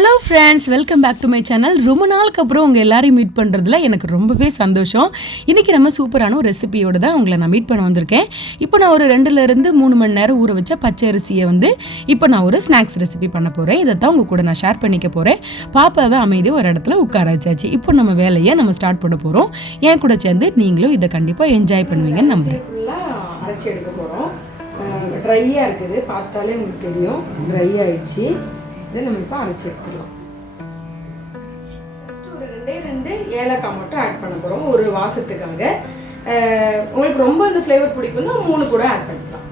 Hello friends, welcome back to my channel. ரொம்ப நாளுக்கு அப்புறம் உங்கள் எல்லாரையும் மீட் பண்ணுறதுல எனக்கு ரொம்பவே சந்தோஷம். இன்றைக்கி நம்ம சூப்பரான ஒரு ரெசிபியோடு தான் உங்களை நான் மீட் பண்ண வந்திருக்கேன். இப்போ நான் ஒரு 2லேருந்து 3 மணி நேரம் ஊற வச்ச பச்சை அரிசியை இப்போ நான் ஒரு ஸ்நாக்ஸ் ரெசிபி பண்ண போகிறேன். இதை தான் உங்கள் கூட நான் ஷேர் பண்ணிக்க போகிறேன். பாப்பாவை அமைதியாக ஒரு இடத்துல உட்கார வச்சாச்சு. இப்போ நம்ம வேலையை நம்ம ஸ்டார்ட் பண்ண போகிறோம். என் கூட சேர்ந்து நீங்களும் இதை கண்டிப்பாக என்ஜாய் பண்ணுவீங்கன்னு நம்புகிறேன். ஃபுல்லாக அரைச்சி எடுக்க போகிறோம். ட்ரையாக இருக்குது, பார்த்தாலே உங்களுக்கு தெரியும். ட்ரை ஆகிடுச்சு. இதை நம்ம இப்போ அரைச்சி எடுத்துக்கலாம். ஒரு 2 ஏலக்காய் மட்டும் ஆட் பண்ண போகிறோம் ஒரு வாசத்துக்காக. உங்களுக்கு ரொம்ப இந்த ஃப்ளேவர் பிடிக்கும்னா 3 கூட ஆட் பண்ணிக்கலாம்.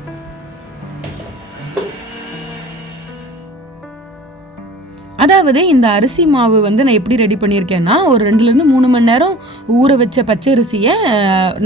அதாவது இந்த அரிசி மாவு நான் எப்படி ரெடி பண்ணியிருக்கேன்னா, ஒரு 2லேருந்து 3 மணி நேரம் ஊற வச்ச பச்சை அரிசியை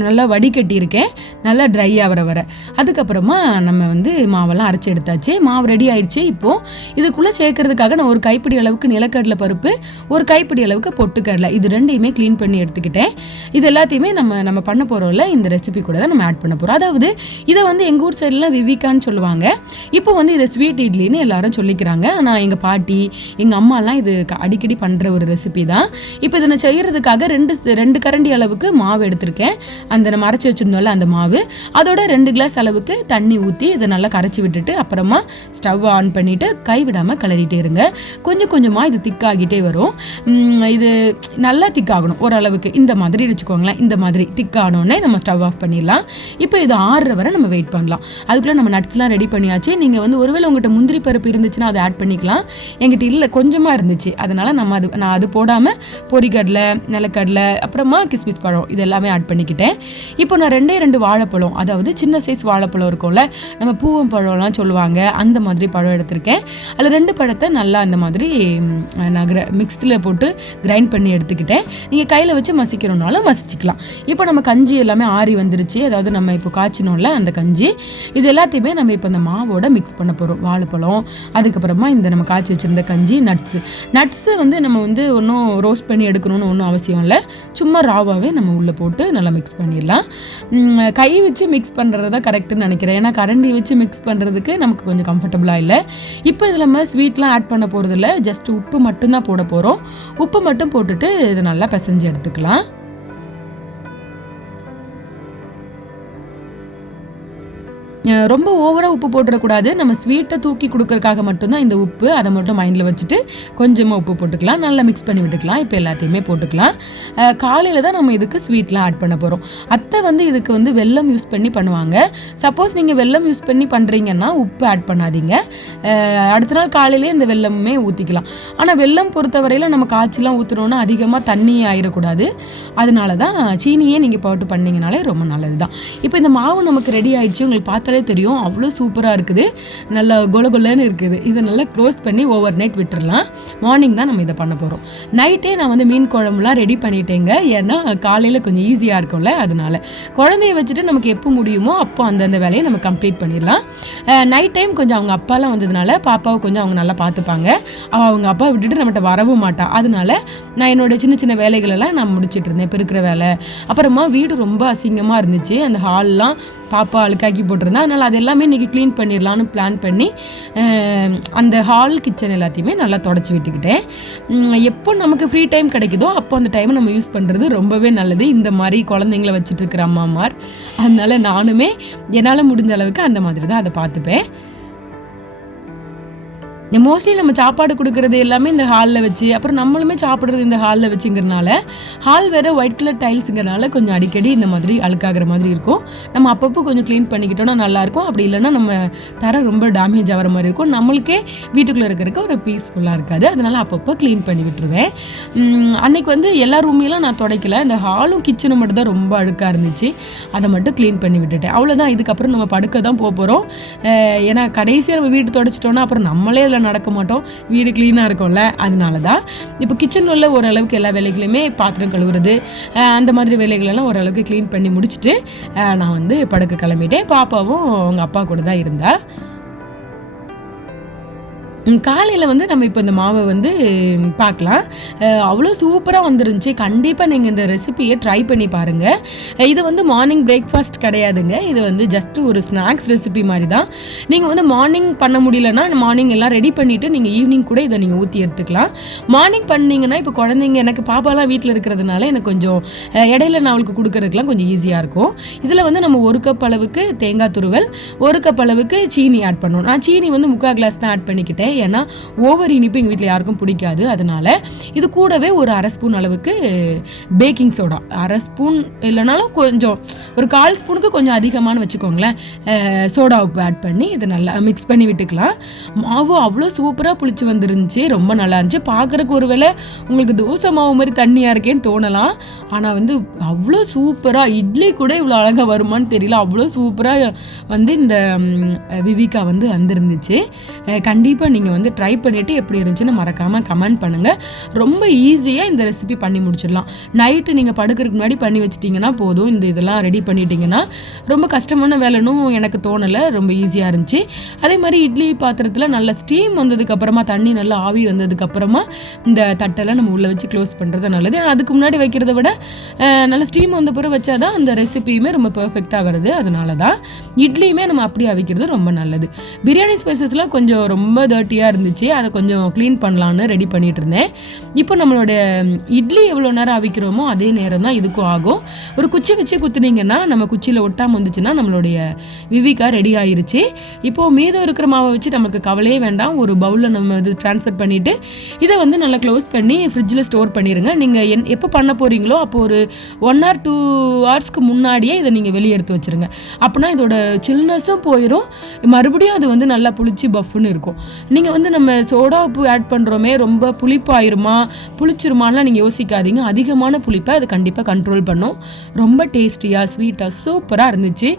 நல்லா வடிகட்டியிருக்கேன், நல்லா ட்ரை ஆகிற வர. அதுக்கப்புறமா நம்ம மாவெல்லாம் அரைச்சி எடுத்தாச்சு. மாவு ரெடி ஆயிடுச்சு. இப்போது இதுக்குள்ளே சேர்க்கறதுக்காக நான் ஒரு கைப்பிடி அளவுக்கு நிலக்கடலை பருப்பு, ஒரு கைப்பிடி அளவுக்கு பொட்டுக்கடலை, இது 2யுமே க்ளீன் பண்ணி எடுத்துக்கிட்டேன். இது எல்லாத்தையுமே நம்ம பண்ண போகிறோம்ல, இந்த ரெசிபி கூட தான் நம்ம ஆட் பண்ண போகிறோம். அதாவது இதை எங்கள் ஊர் சைட்லாம் விவிகான்னு சொல்லுவாங்க. இப்போ இதை ஸ்வீட் இட்லின்னு எல்லாரும் சொல்லிக்கிறாங்க. ஆனால் எங்கள் பாட்டி, எங்கள் அம்மாலாம் இது அடிக்கடி பண்ணுற ஒரு ரெசிபி தான். இப்போ இதை நான் செய்கிறதுக்காக 2 கரண்டி அளவுக்கு மாவு எடுத்திருக்கேன். நம்ம அரைச்சி வச்சுருந்தோம்ல அந்த மாவு, அதோட 2 கிளாஸ் அளவுக்கு தண்ணி ஊற்றி இதை நல்லா கரைச்சி விட்டுட்டு அப்புறமா ஸ்டவ் ஆன் பண்ணிவிட்டு கைவிடாமல் கிளறிட்டே இருங்க. கொஞ்சம் கொஞ்சமாக இது திக்காகிட்டே வரும். இது நல்லா திக்காகணும் ஓரளவுக்கு. இந்த மாதிரி வச்சுக்கோங்களேன். இந்த மாதிரி திக்கானோடனே நம்ம ஸ்டவ் ஆஃப் பண்ணிடலாம். இப்போ இது ஆறுற வரை நம்ம வெயிட் பண்ணலாம். அதுக்குள்ளே நம்ம நட்ஸ்லாம் ரெடி பண்ணியாச்சு. நீங்கள் ஒருவேளை உங்கள்கிட்ட முந்திரி பருப்பு இருந்துச்சுன்னா அதை ஆட் பண்ணிக்கலாம். எங்கிட்ட இல்லை, கொஞ்சமாக இருந்துச்சு. அதனால் நான் அது போடாமல் பொரிக்கடலை, நிலக்கடலை, அப்புறமா கிஸ்மிஸ் பழம் இது எல்லாமே ஆட் பண்ணிக்கிட்டேன். இப்போ நான் 2 வாழைப்பழம், அதாவது சின்ன சைஸ் வாழைப்பழம் இருக்கும்ல, நம்ம பூவம் பழம்லாம் சொல்லுவாங்க, அந்த மாதிரி பழம் எடுத்திருக்கேன். அதில் 2 பழத்தை நல்லா அந்த மாதிரி நான் மிக்ஸில் போட்டு கிரைண்ட் பண்ணி எடுத்துக்கிட்டேன். நீங்கள் கையில் வச்சு மசிக்கணுன்னாலும் மசிச்சிக்கலாம். இப்போ நம்ம கஞ்சி எல்லாமே ஆறி வந்துருச்சு. அதாவது நம்ம இப்போ காய்ச்சினோம்ல அந்த கஞ்சி, இது எல்லாத்தையுமே நம்ம இப்போ இந்த மாவோட மிக்ஸ் பண்ண போகிறோம். வாழைப்பழம், அதுக்கப்புறமா நம்ம காய்ச்சி வச்சுருந்த கஞ்சி, நட்ஸு நம்ம ஒன்றும் ரோஸ்ட் பண்ணி எடுக்கணும்னு ஒன்றும் அவசியம் இல்லை. சும்மா ராவாகவே நம்ம உள்ளே போட்டு நல்லா மிக்ஸ் பண்ணிடலாம். கை வச்சு மிக்ஸ் பண்ணுறது தான் கரெக்டுன்னு நினைக்கிறேன். ஏன்னா கரண்டி வச்சு மிக்ஸ் பண்ணுறதுக்கு நமக்கு கொஞ்சம் கம்ஃபர்டபுளாக இல்லை. இப்போ இதில் நம்ம ஸ்வீட்லாம் ஆட் பண்ண போகிறது இல்லை, ஜஸ்ட் உப்பு மட்டும்தான் போட போகிறோம். உப்பு மட்டும் போட்டுட்டு இதை நல்லா பிசைஞ்சு எடுத்துக்கலாம். ரொம்ப ஓவராக உப்பு போட்டுடக்கூடாது. நம்ம ஸ்வீட்டை தூக்கி கொடுக்கறதுக்காக மட்டும்தான் இந்த உப்பு. அதை மட்டும் மைண்டில் வச்சுட்டு கொஞ்சமாக உப்பு போட்டுக்கலாம். நல்லா மிக்ஸ் பண்ணி விட்டுக்கலாம். இப்போ எல்லாத்தையுமே போட்டுக்கலாம். காலையில் தான் நம்ம இதுக்கு ஸ்வீட்லாம் ஆட் பண்ண போகிறோம். அத்தை இதுக்கு வெல்லம் யூஸ் பண்ணி பண்ணுவாங்க. சப்போஸ் நீங்கள் வெல்லம் யூஸ் பண்ணி பண்ணுறீங்கன்னா உப்பு ஆட் பண்ணாதீங்க. அடுத்த நாள் காலையிலே இந்த வெல்லமே ஊற்றிக்கலாம். ஆனால் வெல்லம் பொறுத்தவரையில் நம்ம காய்ச்சிலாம் ஊற்றுனோன்னா அதிகமாக தண்ணி ஆயிடக்கூடாது. அதனால தான் சீனியே நீங்கள் போட்டு பண்ணிங்கனாலே ரொம்ப நல்லது தான். இப்போ இந்த மாவு நமக்கு ரெடி ஆயிடுச்சு. உங்களுக்கு பார்த்தாலே தெரியும், அவ்வளோ சூப்பராக இருக்குது. நல்லா கொலன்னு இருக்குது. இதை நல்லா க்ளோஸ் பண்ணி ஓவர் நைட் விட்டுடலாம். மார்னிங் தான் நம்ம இதை பண்ண போகிறோம். நைட்டே நான் மீன் குழம்புலாம் ரெடி பண்ணிட்டேங்க. ஏன்னா காலையில் கொஞ்சம் ஈஸியாக இருக்கும்ல, அதனால குழந்தைய வச்சுட்டு நமக்கு எப்போ முடியுமோ அப்போ அந்தந்த வேலையை நம்ம கம்ப்ளீட் பண்ணிடலாம். நைட் டைம் கொஞ்சம் அவங்க அப்பாலாம் வந்ததுனால பாப்பாவை கொஞ்சம் அவங்க நல்லா பார்த்துப்பாங்க. அவங்க அப்பா விட்டுட்டு நம்மகிட்ட வரவும் மாட்டா. அதனால நான் என்னோட சின்ன சின்ன வேலைகளெல்லாம் நான் முடிச்சுட்டு இருந்தேன். பெருக்கிற வேலை, அப்புறமா வீடு ரொம்ப அசிங்கமாக இருந்துச்சு. அந்த ஹால்லாம் பாப்பா அழுக்காக்கி போட்டிருந்தேன். அதனால் அது எல்லாமே இன்றைக்கி க்ளீன் பண்ணிடலான்னு பிளான் பண்ணி அந்த ஹால், கிச்சன் எல்லாத்தையுமே நல்லா தொடச்சி விட்டுக்கிட்டேன். எப்போ நமக்கு ஃப்ரீ டைம் கிடைக்குதோ அப்போ அந்த டைமை நம்ம யூஸ் பண்ணுறது ரொம்பவே நல்லது. இந்த மாதிரி குழந்தைங்கள வச்சுட்டு இருக்கிற அம்மாமார். அதனால நானுமே என்னால் முடிஞ்ச அளவுக்கு அந்த மாதிரி தான் அதை பார்த்துப்பேன். மோஸ்ட்லி நம்ம சாப்பாடு கொடுக்குறது எல்லாமே இந்த ஹாலில் வச்சு, அப்புறம் நம்மளுமே சாப்பிட்றது இந்த ஹாலில் வச்சுங்கிறனால, ஹால் வேறு ஒயிட் கலர் டைல்ஸுங்கிறனால கொஞ்சம் அடிக்கடி இந்த மாதிரி அழுக்காகிற மாதிரி இருக்கும். நம்ம அப்பப்போ கொஞ்சம் க்ளீன் பண்ணிக்கிட்டோன்னா நல்லாயிருக்கும். அப்படி இல்லைன்னா நம்ம தர ரொம்ப டேமேஜ் ஆகிற மாதிரி இருக்கும். நம்மளுக்கே வீட்டுக்குள்ளே இருக்கிறதுக்கு ஒரு பீஸ்ஃபுல்லாக இருக்காது. அதனால் அப்பப்போ க்ளீன் பண்ணி விட்டுருவேன். அன்றைக்கி எல்லா ரூமையெல்லாம் நான் துடைக்கல. இந்த ஹாலும் கிச்சனும் மட்டும் தான் ரொம்ப அழுக்காக இருந்துச்சு. அதை மட்டும் க்ளீன் பண்ணி விட்டுட்டேன். அவ்வளோதான். இதுக்கப்புறம் நம்ம படுக்க தான் போகிறோம். ஏன்னா கடைசியாக நம்ம வீட்டு துடைச்சிட்டோன்னா அப்புறம் நம்மளே அதில் நடக்க மாட்டோம். வீடு க்ளீனாக இருக்கும்ல, அதனால தான். இப்போ கிச்சன் உள்ள ஓரளவுக்கு எல்லா வேலைகளையுமே, பாத்திரம் கழுவுறது, அந்த மாதிரி வேலைகளெல்லாம் ஓரளவுக்கு க்ளீன் பண்ணி முடிச்சுட்டு நான் படுக்க கிளம்பிட்டேன். பாப்பாவும் அவங்க அப்பா கூட தான் இருந்தா. காலையில் வந்து நம்ம இப்போ இந்த மாவை வந்து பார்க்கலாம். அவ்வளோ சூப்பராக வந்துருந்துச்சு. கண்டிப்பாக நீங்கள் இந்த ரெசிபியை ட்ரை பண்ணி பாருங்கள். இது வந்து மார்னிங் பிரேக்ஃபாஸ்ட் கிடையாதுங்க. இது வந்து ஜஸ்ட் ஒரு ஸ்நாக்ஸ் ரெசிபி மாதிரி தான். நீங்கள் வந்து மார்னிங் பண்ண முடியலன்னா மார்னிங் எல்லாம் ரெடி பண்ணிவிட்டு நீங்கள் ஈவினிங் கூட இதை நீங்கள் ஊற்றி எடுத்துக்கலாம். மார்னிங் பண்ணிங்கன்னா இப்போ குழந்தைங்க எனக்கு பாப்பாலாம் வீட்டில் இருக்கிறதுனால எனக்கு கொஞ்சம் இடையில நான் அவளுக்கு கொடுக்கறதுக்குலாம் கொஞ்சம் ஈஸியாக இருக்கும். இதில் வந்து நம்ம 1 கப் அளவுக்கு தேங்காய் துருவல், 1 கப் அளவுக்கு சீனி ஆட் பண்ணணும். நான் சீனி வந்து 3/4 கிளாஸ் தான் ஆட் பண்ணிக்கிட்டேன். ஏன்னா ஓவர் இனிப்பு எங்கள் வீட்டில் யாருக்கும் பிடிக்காது. அதனால இது கூடவே ஒரு 1/2 ஸ்பூன் அளவுக்கு பேக்கிங் சோடா, 1/2 ஸ்பூன் இல்லைனாலும் கொஞ்சம் ஒரு 1/4 ஸ்பூனுக்கு கொஞ்சம் அதிகமான வச்சுக்கோங்களேன், சோடா உப்பு ஆட் பண்ணி இதை நல்லா மிக்ஸ் பண்ணி விட்டுக்கலாம். மாவு அவ்வளோ சூப்பராக புளிச்சு வந்துருந்துச்சு. ரொம்ப நல்லா இருந்துச்சு. பார்க்குறக்கு ஒருவேளை உங்களுக்கு தோசை மாவு மாதிரி தண்ணியாக இருக்கேன்னு தோணலாம். ஆனால் வந்து அவ்வளோ சூப்பராக, இட்லி கூட இவ்வளோ அழகாக வருமானு தெரியல, அவ்வளோ சூப்பராக வந்து இந்த விவிகா வந்து வந்துருந்துச்சு. கண்டிப்பாக நீங்கள் வந்து ட்ரை பண்ணிவிட்டு எப்படி இருந்துச்சுன்னு மறக்காமல் கமெண்ட் பண்ணுங்கள். ரொம்ப ஈஸியாக இந்த ரெசிபி பண்ணி முடிச்சிடலாம். நைட்டு நீங்கள் படுக்கிறதுக்கு முன்னாடி பண்ணி வச்சிட்டிங்கன்னா போதும். இதெல்லாம் ரெடி பண்ணிட்டீங்கன்னா ரொம்ப கஷ்டமான வேலைன்னு எனக்கு தோணலை. ரொம்ப ஈஸியாக இருந்துச்சு. அதே மாதிரி இட்லி பாத்திரத்தில் நல்லா ஸ்டீம் வந்ததுக்கப்புறமா, தண்ணி நல்லா ஆவி வந்ததுக்கப்புறமா இந்த தட்டெல்லாம் நம்ம உள்ளே வச்சு க்ளோஸ் பண்ணுறது நல்லது. அதுக்கு முன்னாடி வைக்கிறத விட நல்லா ஸ்டீம் வந்த பிறகு வச்சா தான் அந்த ரெசிபியுமே ரொம்ப பர்ஃபெக்டாக வருது. அதனால தான் இட்லியுமே நம்ம அப்படியே அவிக்கிறது ரொம்ப நல்லது. பிரியாணி ஸ்பைசஸ்லாம் கொஞ்சம் ரொம்ப டர்ட்டியாக இருந்துச்சு. அதை கொஞ்சம் க்ளீன் பண்ணலான்னு ரெடி பண்ணிகிட்டு இருந்தேன். இப்போ நம்மளோட இட்லி எவ்வளோ நேரம் அவிக்கிறோமோ அதே நேரம் தான் இதுக்கும் ஆகும். ஒரு குச்சி வச்சு குத்துனீங்கன்னா, நம்ம குச்சியில் ஒட்டாமல் வந்துச்சுன்னா நம்மளுடைய விவிகா ரெடி ஆயிருச்சு. இப்போது மீதம் இருக்கிற மாவை வச்சு நமக்கு கவலையே வேண்டாம். ஒரு பவுலில் நம்ம இது ட்ரான்ஸ்ஃபர் பண்ணிவிட்டு இதை வந்து நல்லா க்ளோஸ் பண்ணி ஃப்ரிட்ஜில் ஸ்டோர் பண்ணிடுங்க. நீங்கள் எப்போ பண்ண போகிறீங்களோ அப்போ ஒரு 1 or 2 ஹவர்ஸ்க்கு முன்னாடியே இதை நீங்கள் வெளியே எடுத்து வச்சுருங்க. அப்படின்னா இதோட சில்னஸும் போயிடும், மறுபடியும் அது வந்து நல்லா புளிச்சு பஃப்னு இருக்கும். நீங்கள் வந்து நம்ம சோடா உப்பு ஆட் பண்ணுறோமே, ரொம்ப புளிப்பாயிருமா புளிச்சிருமான்லாம் நீங்கள் யோசிக்காதீங்க. அதிகமான புளிப்பை அது கண்டிப்பாக கண்ட்ரோல் பண்ணும். ரொம்ப டேஸ்டியாக ஸ்வீட்டாக சூப்பராக இருந்துச்சு.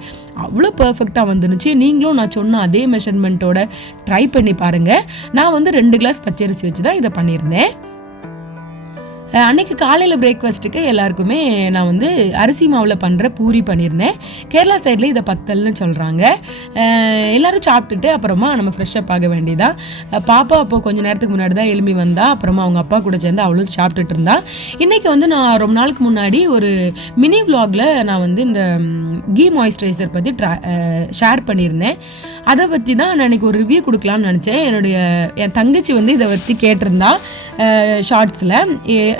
அவ்வளோ பர்ஃபெக்டாக வந்துருந்துச்சு. நீங்களும் நான் சொன்ன அதே மெஷர்மெண்ட்டோட ட்ரை பண்ணி பாருங்கள். நான் வந்து 2 கிளாஸ் பச்சரிசி வச்சு தான் இதை பண்ணியிருந்தேன். அன்றைக்கி காலையில் பிரேக்ஃபாஸ்ட்டுக்கு எல்லாருக்குமே நான் வந்து அரிசி மாவில் பண்ணுற பூரி பண்ணியிருந்தேன். கேரளா சைடில் இதை பத்தல்னு சொல்கிறாங்க. எல்லோரும் சாப்பிட்டுட்டு அப்புறமா நம்ம ஃப்ரெஷ்ஷப் ஆக வேண்டியதான். பாப்பா அப்போது கொஞ்சம் நேரத்துக்கு முன்னாடி தான் எழும்பி வந்தா. அப்புறமா அவங்க அப்பா கூட சேர்ந்து அவளும் சாப்பிட்டுட்டு இருந்தா. இன்றைக்கி வந்து நான் ரொம்ப நாளுக்கு முன்னாடி ஒரு மினி விலாகில் நான் வந்து இந்த கீ மாய்ஸ்சரைசர் பற்றி ஷேர் பண்ணியிருந்தேன். அதை பற்றி தான் நான் இன்றைக்கி ஒரு ரிவ்யூ கொடுக்கலான்னு நினச்சேன். என் தங்கச்சி வந்து இதை பற்றி கேட்டிருந்தா ஷார்ட்ஸில்.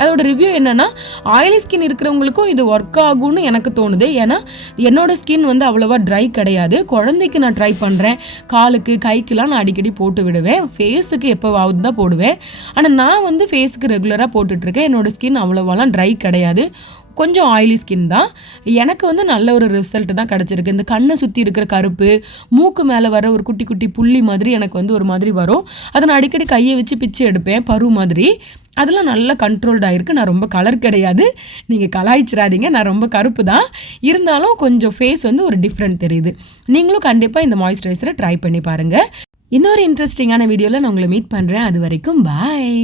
அதோட ரிவ்யூ என்னென்னா, ஆயிலி ஸ்கின் இருக்கிறவங்களுக்கும் இது ஒர்க் ஆகும்னு எனக்கு தோணுது. ஏன்னா என்னோடய ஸ்கின் வந்து அவ்வளோவா ட்ரை கிடையாது. குழந்தைக்கு நான் ட்ரை பண்ணுறேன். காலுக்கு கைக்கெலாம் நான் அடிக்கடி போட்டு விடுவேன். ஃபேஸுக்கு எப்போவாவது தான் போடுவேன். ஆனால் நான் வந்து ஃபேஸுக்கு ரெகுலராக போட்டுட்ருக்கேன். என்னோடய ஸ்கின் அவ்வளோவாலாம் ட்ரை கிடையாது, கொஞ்சம் ஆயிலி ஸ்கின் தான். எனக்கு வந்து நல்ல ஒரு ரிசல்ட் தான் கிடச்சிருக்கு. இந்த கண்ணை சுற்றி இருக்கிற கருப்பு, மூக்கு மேலே வர ஒரு குட்டி குட்டி புள்ளி மாதிரி எனக்கு வந்து ஒரு மாதிரி வரும். அதை நான் அடிக்கடி கையை வச்சு பிச்சு எடுப்பேன், பரு மாதிரி. அதெல்லாம் நல்லா கண்ட்ரோல்டாக இருக்குது. நான் ரொம்ப கலர் கிடையாது, நீங்கள் கலாய்ச்சிடாதீங்க. நான் ரொம்ப கருப்பு தான், இருந்தாலும் கொஞ்சம் ஃபேஸ் வந்து ஒரு டிஃப்ரெண்ட் தெரியுது. நீங்களும் கண்டிப்பாக இந்த மாய்ஸ்சரைசரை ட்ரை பண்ணி பாருங்கள். இன்னொரு இன்ட்ரெஸ்டிங்கான வீடியோவில் நான் உங்களை மீட் பண்ணுறேன். அது வரைக்கும் பாய்.